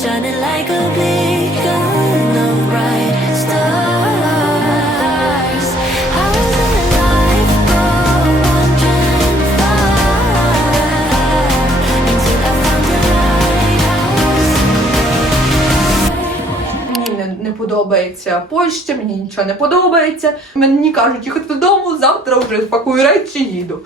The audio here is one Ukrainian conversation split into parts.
shining like a beacon of bright stars. I was in life for wandering far until I found the lighthouse. Мені не, не подобається Польща, мені нічого не подобається. Мені кажуть, їхати додому, завтра вже спакую речі їду.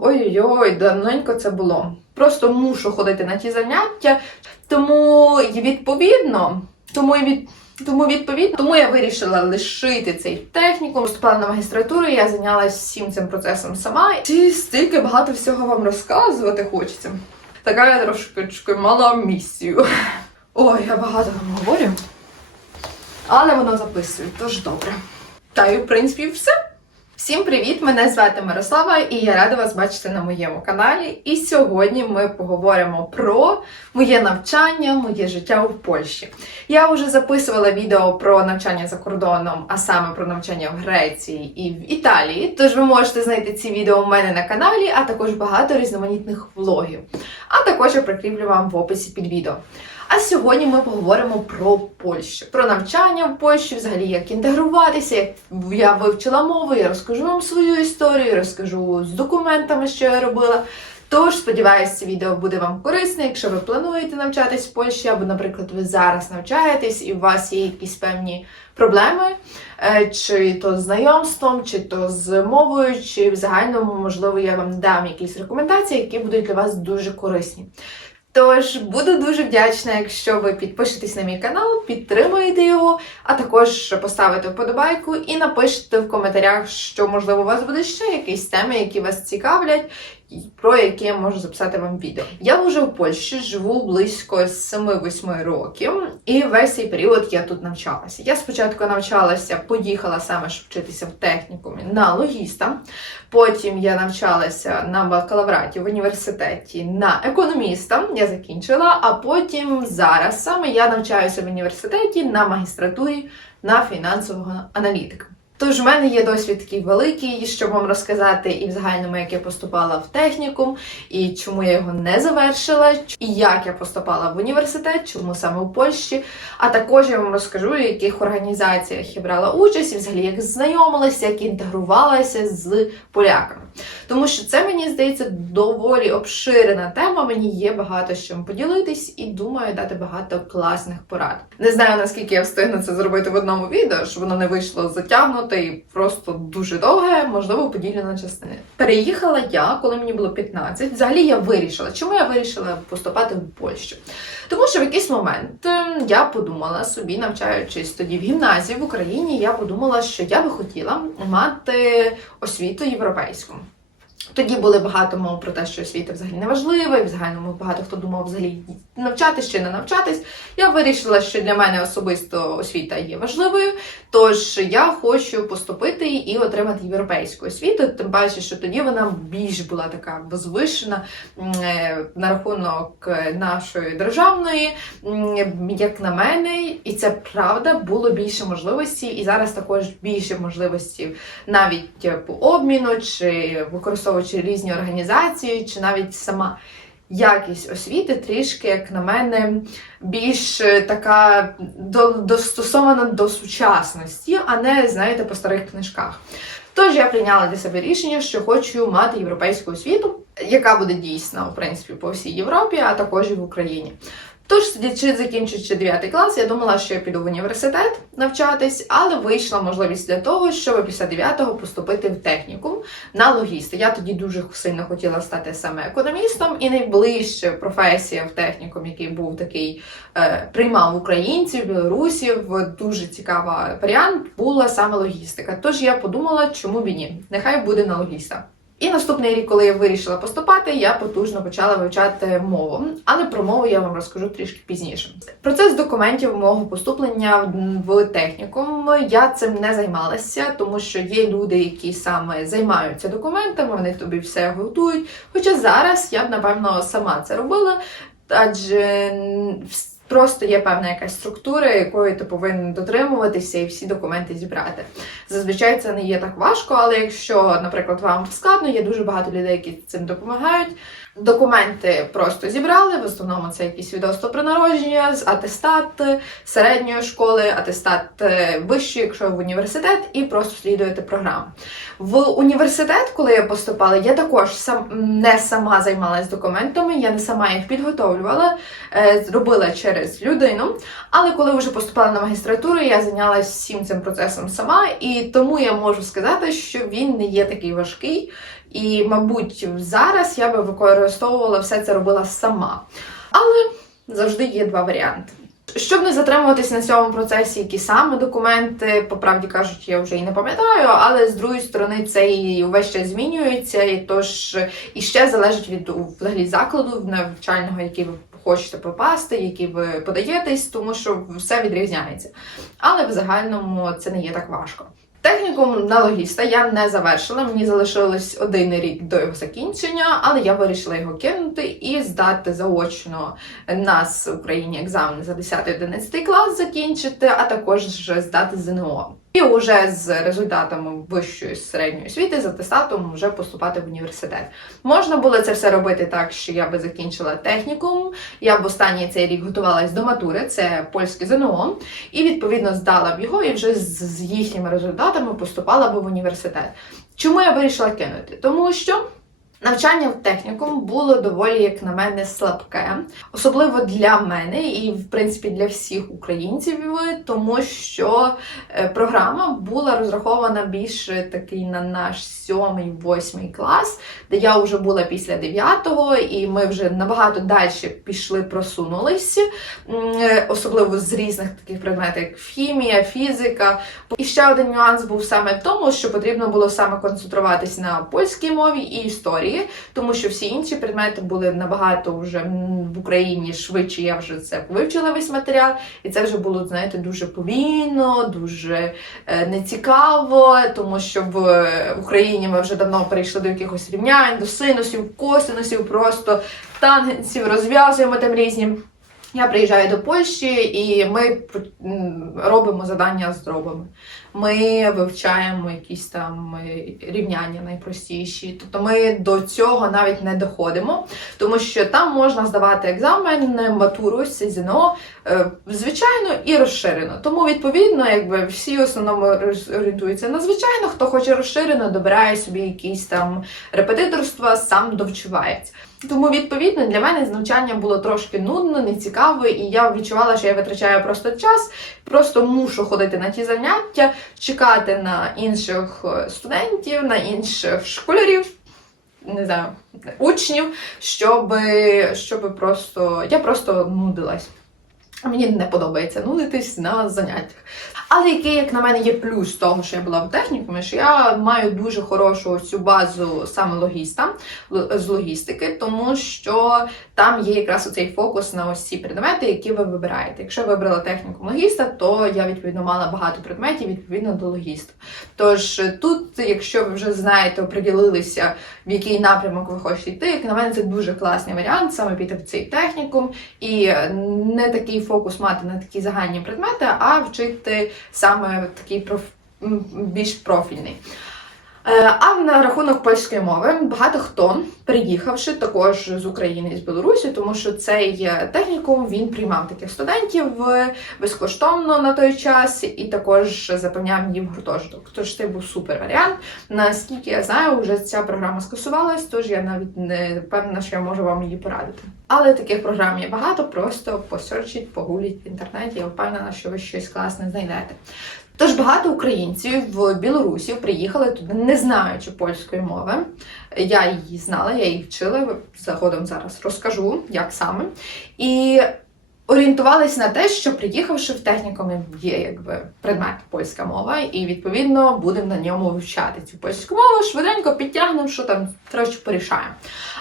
Ой-ой-ой, давненько це було. Просто мушу ходити на ті заняття, тому відповідно, тому і від. Тому відповідно, тому я вирішила лишити цей технікум. Поступала на магістратуру, я зайнялася всім цим процесом сама. І стільки багато всього вам розказувати хочеться. Така я трошки мала місію. Ой, я багато вам говорю. Але воно записує, тож добре. Та й в принципі все. Всім привіт! Мене звати Мирослава, і я рада вас бачити на моєму каналі. І сьогодні ми поговоримо про моє навчання, моє життя у Польщі. Я вже записувала відео про навчання за кордоном, а саме про навчання в Греції і в Італії. Тож ви можете знайти ці відео у мене на каналі, а також багато різноманітних влогів. А також я прикріплю вам в описі під відео. А сьогодні ми поговоримо про Польщу, про навчання в Польщі, взагалі як інтегруватися, як я вивчила мову, я розкажу вам свою історію, розкажу з документами, що я робила. Тож, сподіваюся, це відео буде вам корисне, якщо ви плануєте навчатись в Польщі, або, наприклад, ви зараз навчаєтесь і у вас є якісь певні проблеми, е, чи то з знайомством, чи то з мовою, чи в загальному, можливо, я вам дам якісь рекомендації, які будуть для вас дуже корисні. Тож буду дуже вдячна, якщо ви підпишетесь на мій канал, підтримуєте його, а також поставите вподобайку і напишете в коментарях, що можливо у вас буде ще якісь теми, які вас цікавлять, про які я можу записати вам відео. Я вже в Польщі живу близько 7-8 років, і весь цей період я тут навчалася. Я спочатку навчалася, поїхала саме щоб вчитися в технікумі на логіста. Потім я навчалася на бакалавраті в університеті на економіста. Я закінчила, а потім зараз саме я навчаюся в університеті на магістратурі на фінансового аналітика. Тож в мене є досвід такий великий, щоб вам розказати, і в загальному, як я поступала в технікум, і чому я його не завершила, і як я поступала в університет, чому саме в Польщі. А також я вам розкажу, в яких організаціях я брала участь, і взагалі як знайомилася, як інтегрувалася з поляками. Тому що це мені здається доволі обширена тема. Мені є багато з чим поділитись, і думаю дати багато класних порад. Не знаю наскільки я встигну це зробити в одному відео, щоб воно не вийшло затягнуте і просто дуже довге, можливо, поділю на частини. Переїхала я, коли мені було 15. Взагалі я вирішила, чому я вирішила поступати в Польщу. Тому що в якийсь момент е, я подумала собі, навчаючись тоді в гімназії в Україні, я подумала, що я би хотіла мати освіту європейську. Тоді були багато мов про те, що освіта взагалі не важлива, і в загальному багато хто думав взагалі навчатись чи не навчатись. Я вирішила, що для мене особисто освіта є важливою, тож я хочу поступити і отримати європейську освіту. Тим паче, що тоді вона більш була така возвишена е, на рахунок нашої державної, як на мене, і це правда, було більше можливостей, і зараз також більше можливостей навіть по обміну, чи використовуючи різні організації, чи навіть сама якість освіти трішки, як на мене, більш е, така достосована до сучасності, а не, знаєте, по старих книжках. Тож я прийняла для себе рішення, що хочу мати європейську освіту, яка буде дійсна, в принципі, по всій Європі, а також і в Україні. Тож, сидячи, закінчуючи 9 клас, я думала, що я піду в університет навчатись, але вийшла можливість для того, щоб після 9-го поступити в технікум на логісти. Я тоді дуже сильно хотіла стати саме економістом, і найближча професія в технікум, який був такий, е, приймав українців, білорусів, дуже цікава варіант, була саме логістика. Тож я подумала, чому б і ні? Нехай буде на логіста. І наступний рік, коли я вирішила поступати, я потужно почала вивчати мову. Але про мову я вам розкажу трішки пізніше. Процес документів мого поступлення в технікум я цим не займалася, тому що є люди, які саме займаються документами, вони тобі все готують. Хоча зараз я б напевно сама це робила, адже Просто є певна якась структура, якої ти повинен дотримуватися і всі документи зібрати. Зазвичай це не є так важко, але якщо, наприклад, вам складно, є дуже багато людей, які цим допомагають. Документи просто зібрали. В основному це якісь свідоцтво про народження, атестат середньої школи, атестат е, вищої, якщо в університет, і просто слідуєте програму. В університет, коли я поступала, я також сам не сама займалась документами, я не сама їх підготовлювала, е, зробила через людину. Але коли вже поступала на магістратуру, я зайнялася всім цим процесом сама, і тому я можу сказати, що він не є такий важкий. І, мабуть, зараз я би використовувала все це робила сама. Але завжди є два варіанти. Щоб не затримуватись на цьому процесі, які саме документи, по правді кажучи, я вже і не пам'ятаю, але з другої сторони це і весь час змінюється, і тож і ще залежить від взагалі закладу навчального, який ви хочете попасти, який ви подаєтесь, тому що все відрізняється. Але в загальному це не є так важко. Технікум на логіста я не завершила. Мені залишилось один рік до його закінчення, але я вирішила його кинути і здати заочно нас в Україні екзамени за 10-11 клас закінчити, а також здати ЗНО. І вже з результатами вищої середньої освіти, з атестатом вже поступати в університет. Можна було це все робити так, що я би закінчила технікум. Я б останній цей рік готувалась до матури, це польське ЗНО, і відповідно здала б його і вже з, їхніми результатами поступала б в університет. Чому я вирішила кинути? Тому що. Навчання в технікум було доволі, як на мене, слабке, особливо для мене і, в принципі, для всіх українців, тому що е, програма була розрахована більше такий на наш сьомий, восьмий клас, де я вже була після дев'ятого, і ми вже набагато далі пішли, просунулися, е, особливо з різних таких предметів, як хімія, фізика. І ще один нюанс був саме в тому, що потрібно було саме концентруватись на польській мові і історії, тому що всі інші предмети були набагато вже в Україні швидше. Я вже це вивчила весь матеріал, і це вже було, знаєте, дуже повільно, дуже е, нецікаво, тому що в е, Україні ми вже давно перейшли до якихось рівнянь, до синусів, косинусів, просто тангенсів, розв'язуємо там різні. Я приїжджаю до Польщі і ми робимо завдання з дробами. Ми вивчаємо якісь там е, рівняння найпростіші. Тобто ми до цього навіть не доходимо, тому що там можна здавати екзамен, матуру, ось це ЗНО, е, звичайно і розширено. Тому відповідно, якби всі в основному орієнтуються на звичайно. Хто хоче розширено, добирає собі якісь там репетиторства, сам довчувається. Тому, відповідно, для мене навчання було трошки нудно, нецікаво, і я відчувала, що я витрачаю просто час, просто мушу ходити на ті заняття, чекати на інших е, студентів, на інших школярів. Не знаю, учнів, щоб, щоб просто я просто нудилась. Мені не подобається нудитись на заняттях. Але який, як на мене, є плюс того, що я була в технікумі, що я маю дуже хорошу цю базу саме логіста з логістики, тому що там є якраз оцей фокус на ось ці предмети, які ви вибираєте. Якщо я вибрала технікум логіста, то я відповідно мала багато предметів відповідно до логіста. Тож тут, якщо ви вже знаєте, оприділилися, в який напрямок ви хочете йти, як на мене, це дуже класний варіант саме піти в цей технікум і не такий фокус мати на такі загальні предмети, а вчити саме такий проф... більш профільний. Е, А на рахунок польської мови багато хто, приїхавши також з України і з Білорусі, тому що цей е, технікум він приймав таких студентів е, безкоштовно на той час і також запевняв їм гуртожиток. Тож це був супер варіант. Наскільки я знаю, вже ця програма скасувалась, тож я навіть не впевнена, що я можу вам її порадити. Але таких програм є багато, просто посерчіть, погуліть в інтернеті. Я впевнена, що ви щось класне знайдете. Тож багато українців в Білорусі приїхали туди, не знаючи польської мови. Я її знала, я її вчила. Заходом зараз розкажу, як саме. І орієнтувалися на те, що приїхавши в технікумі є якби предмет польська мова, і відповідно будемо на ньому вивчати цю польську мову, швиденько підтягнемо, що там трошки порішаємо.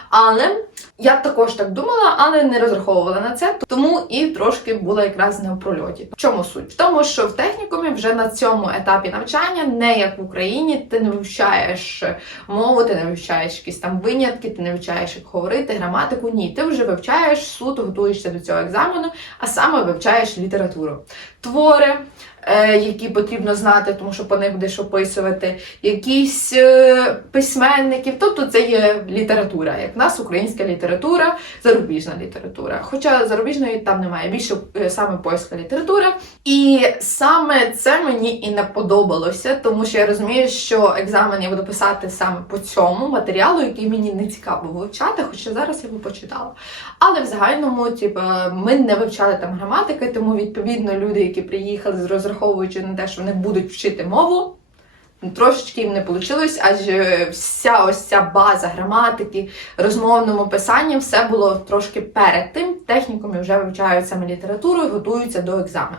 Але я також так думала, але не розраховувала на це, тому і трошки була якраз не в прольоті. В чому суть? В тому, що в технікумі вже на цьому етапі навчання, не як в Україні, ти не вивчаєш мову, ти не вивчаєш якісь там винятки, ти не вивчаєш, як говорити, граматику. Ні, ти вже вивчаєш суто, готуєшся до цього екзамену, а саме вивчаєш літературу, твори. Е, які потрібно знати, тому що по них будеш описувати, якісь е, письменників. Тобто це є література, як в нас українська література, зарубіжна література. Хоча зарубіжної там немає, більше е, саме польська література. І саме це мені і не подобалося, тому що я розумію, що екзамен я буду писати саме по цьому матеріалу, який мені не цікаво вивчати, хоча зараз я би почитала. Але в загальному, типу, ми не вивчали там граматики, тому відповідно люди, які приїхали, розраховуючи на те, що вони будуть вчити мову. Трошечки їм не вийшло, адже вся ось ця база граматики, розмовному писанні, все було трошки перед тим. Технікумі вже вивчають саме літературу і готуються до екзамену.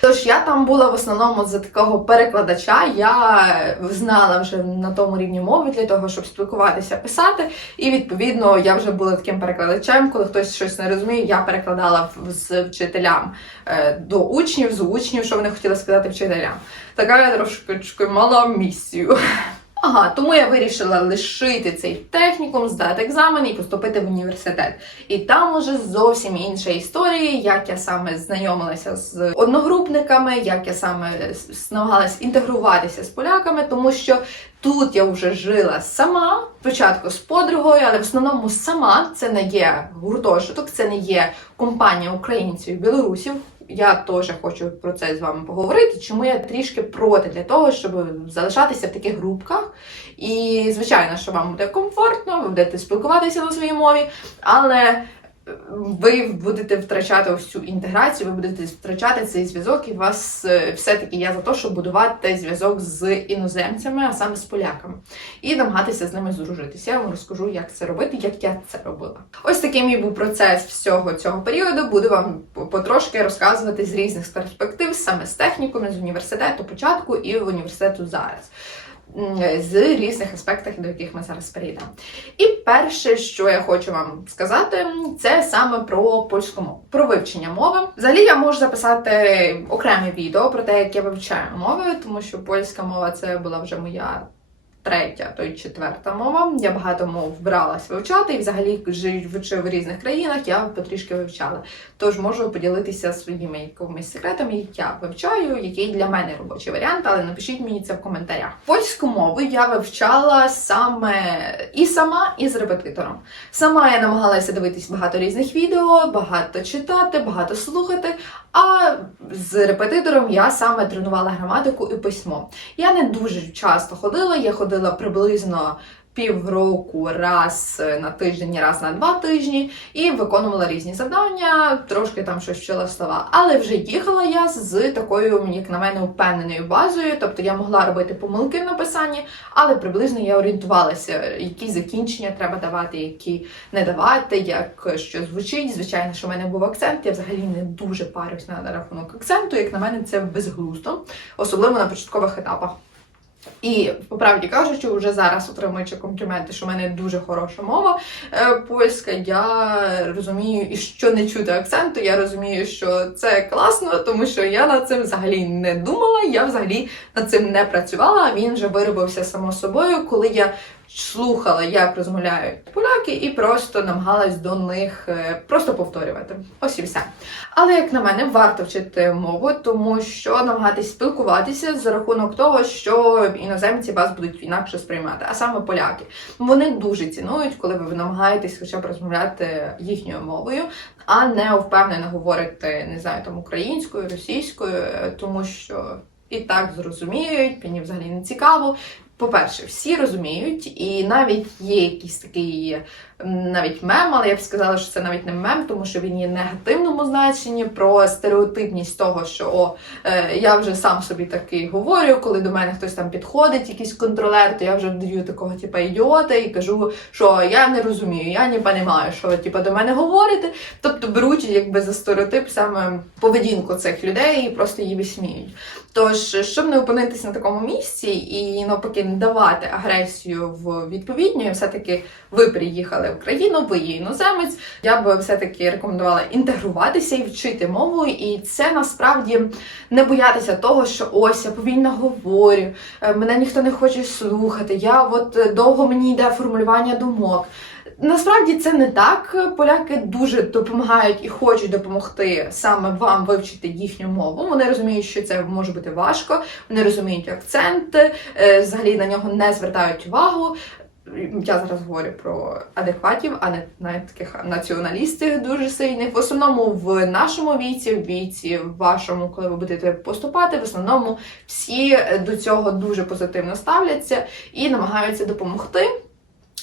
Тож я там була в основному за такого перекладача. Я знала вже на тому рівні мови для того, щоб спілкуватися, писати. І відповідно я вже була таким перекладачем, коли хтось щось не розуміє, я перекладала з вчителям е, до учнів, з учнів, що вони хотіли сказати вчителям. Така я трошки мала місію. Ага, тому я вирішила лишити цей технікум, здати екзамен і поступити в університет. І там уже зовсім інша історія, як я саме знайомилася з одногрупниками, як я саме намагалась інтегруватися з поляками, тому що тут я вже жила сама, спочатку з подругою, але в основному сама це не є гуртожиток, це не є компанія українців і білорусів. Я теж хочу про це з вами поговорити, чому я трішки проти для того, щоб залишатися в таких групках. І звичайно, що вам буде комфортно, ви будете спілкуватися на своїй мові, але ви будете втрачати ось цю інтеграцію, ви будете втрачати цей зв'язок, і вас е, все-таки я за те, щоб будувати зв'язок з іноземцями, а саме з поляками, і намагатися з ними здружитися. Я вам розкажу, як це робити, як я це робила. Ось такий мій був процес всього цього періоду. Буду вам потрошки розказувати з різних перспектив, саме з технікуму, з університету початку і в університету зараз. З різних аспектів, до яких ми зараз перейдемо. І перше, що я хочу вам сказати, це саме про польську мову, про вивчення мови. Взагалі я можу записати окреме відео про те, як я вивчаю мови, тому що польська мова це була вже моя третя, то й четверта мова. Я багато мов бралась вивчати, і взагалі живучи в різних країнах, я потрішки вивчала. Тож можу поділитися своїми якимись секретами, як я вивчаю, який для мене робочий варіант, але напишіть мені це в коментарях. Польську мову я вивчала саме і сама, і з репетитором. Сама я намагалася дивитись багато різних відео, багато читати, багато слухати. А з репетитором я саме тренувала граматику і письмо. Я не дуже часто ходила, я ходила приблизно півроку раз на тиждень, раз на два тижні, і виконувала різні завдання, трошки там щось вчила слова. Але вже їхала я з такою, як на мене, впевненою базою. Тобто я могла робити помилки в написанні, але приблизно я орієнтувалася, які закінчення треба давати, які не давати, як що звучить. Звичайно, що в мене був акцент. Я взагалі не дуже парюсь на рахунок акценту. Як на мене, це безглуздо, особливо на початкових етапах. І по правді кажучи, вже зараз отримуючи компліменти, що в мене дуже хороша мова е, польська. Я розумію, і що не чути акценту, я розумію, що це класно, тому що я над цим взагалі не думала, я взагалі над цим не працювала. Він вже виробився само собою, коли я слухала, як розмовляють поляки, і просто намагалась до них е, просто повторювати. Ось і все. Але як на мене, варто вчити мову, тому що намагатись спілкуватися за рахунок того, що іноземці вас будуть інакше сприймати, а саме поляки. Вони дуже цінують, коли ви намагаєтесь хоча б розмовляти їхньою мовою, а не впевнено говорити, не знаю, там українською, російською, е, тому що і так зрозуміють, мені взагалі не цікаво. По-перше, всі розуміють, і навіть є якийсь такий навіть мем, але я б сказала, що це навіть не мем, тому що він є в негативному значенні про стереотипність того, що о, е, я вже сам собі такий говорю, коли до мене хтось там підходить, якийсь контролер, то я вже вдаю такого типу, ідіота і кажу, що я не розумію, я не розумію, що типу, до мене говорите. Тобто беруть якби за стереотип саме поведінку цих людей і просто її висміють. Тож, щоб не опинитися на такому місці і навпаки не давати агресію в відповідню, все-таки ви приїхали в країну, ви є іноземець. Я би все-таки рекомендувала інтегруватися і вчити мову. І це насправді не боятися того, що ось я повільно говорю, е, мене ніхто не хоче слухати. Я от е, довго мені йде формулювання думок. Насправді це не так. Поляки дуже допомагають і хочуть допомогти саме вам вивчити їхню мову. Вони розуміють, що це може бути важко, вони розуміють акценти, е, взагалі на нього не звертають увагу. Я зараз говорю про адекватів, а не навіть таких націоналістів дуже сильних. В основному в нашому віці, в віці вашому, коли ви будете поступати, в основному всі до цього дуже позитивно ставляться і намагаються допомогти.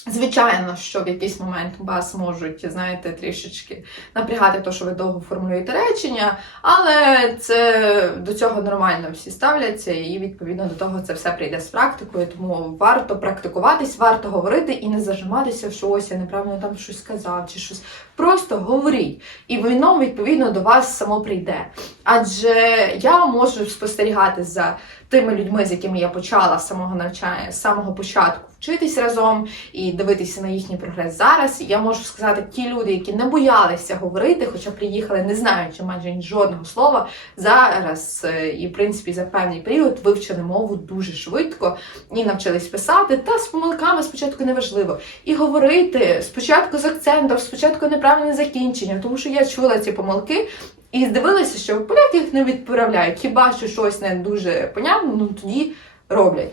Звичайно, що в якийсь момент вас можуть, знаєте, трішечки напрягати те, що ви довго формулюєте речення, але це до цього нормально всі ставляться, і відповідно до того це все прийде з практикою. Тому варто практикуватись, варто говорити і не зажиматися, що ось я неправильно там щось сказав, чи щось. Просто говоріть, і воно відповідно до вас само прийде. Адже я можу спостерігати за тими людьми, з якими я почала з самого навчання, з самого початку вчитись разом і дивитися на їхній прогрес зараз. Я можу сказати, ті люди, які не боялися говорити, хоча приїхали, не знаючи майже жодного слова, зараз е, і в принципі за певний період вивчили мову дуже швидко і навчились писати. Та з помилками спочатку неважливо. І говорити спочатку з акцентом, спочатку неправильне закінчення, тому що я чула ці помилки. І здивилася, що поляки їх не відправляють. Хіба що щось не дуже понятно, ну тоді роблять.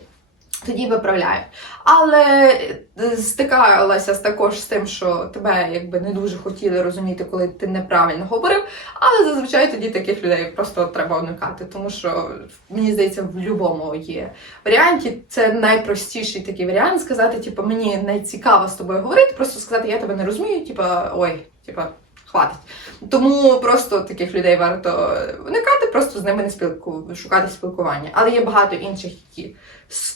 Тоді виправляють. Але е, стикалася також з тим, що тебе якби не дуже хотіли розуміти, коли ти неправильно говорив. Але зазвичай тоді таких людей просто треба уникати, тому що мені здається, в будь-якому є варіанті. Це найпростіший такий варіант сказати, типу, мені не цікаво з тобою говорити, просто сказати, я тебе не розумію, типу, ой, типу, хватить. Тому просто таких людей варто уникати, просто з ними не спілку, шукати спілкування. Але є багато інших, які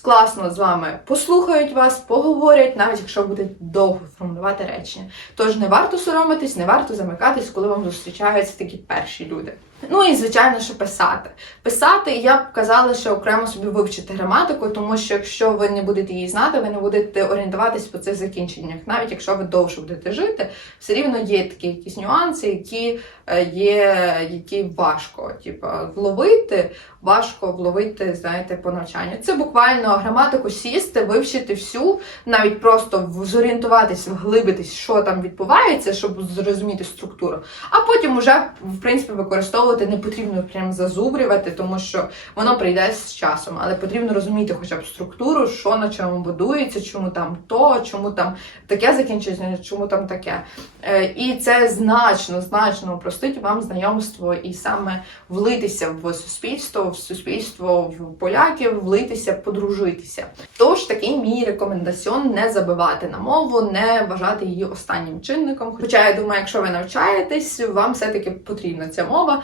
класно з вами послухають вас, поговорять, навіть якщо буде довго формулювати речення. Тож не варто соромитись, не варто замикатись, коли вам зустрічаються такі перші люди. Ну і звичайно, що писати. Писати я б казала, що окремо собі вивчити граматику, тому що якщо ви не будете її знати, ви не будете орієнтуватись по цих закінченнях. Навіть якщо ви довше будете жити, все рівно є такі якісь нюанси, які е, є, які важко, типу, вловити, важко вловити, знаєте, по навчанню. Це буквально граматику сісти, вивчити всю, навіть просто зорієнтуватись, вглибитись, що там відбувається, щоб зрозуміти структуру. А потім уже, в принципі, використовувати не потрібно прям зазубрювати, тому що воно прийде з часом, але потрібно розуміти хоча б структуру, що на чому будується, чому там то, чому там таке закінчення, чому там таке. Е, І це значно, значно упростить вам знайомство і саме влитися в суспільство, в суспільство в поляків, влитися, подружитися. Тож такий мій рекомендаціон не забивати на мову, не вважати її останнім чинником. Хоча я думаю, якщо ви навчаєтесь, вам все-таки потрібна ця мова.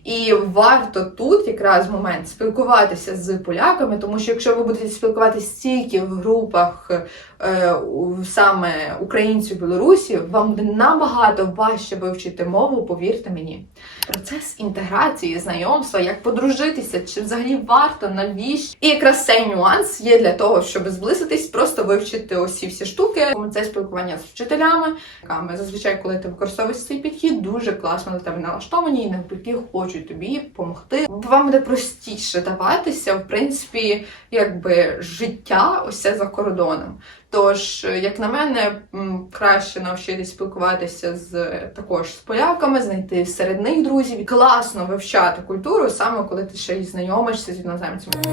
І варто тут якраз момент спілкуватися з поляками, тому що якщо ви будете спілкуватися стільки в групах е, саме українців білорусів, вам набагато важче вивчити мову, повірте мені. Процес інтеграції, знайомства, як подружитися, чи взагалі варто, навіщо? І якраз цей нюанс є для того, щоб зблизитись, просто вивчити усі всі штуки. Це спілкування з вчителями, зазвичай, коли ти використовуєш цей підхід, дуже класно на тебе налаштовані і навпаки хочуть тобі допомогти. Вам буде простіше даватися, в принципі, якби життя ось за кордоном. Тож, як на мене, краще навчитись спілкуватися з також з поляками, знайти серед них друзів, класно вивчати культуру, саме коли ти ще й знайомишся з іноземцями.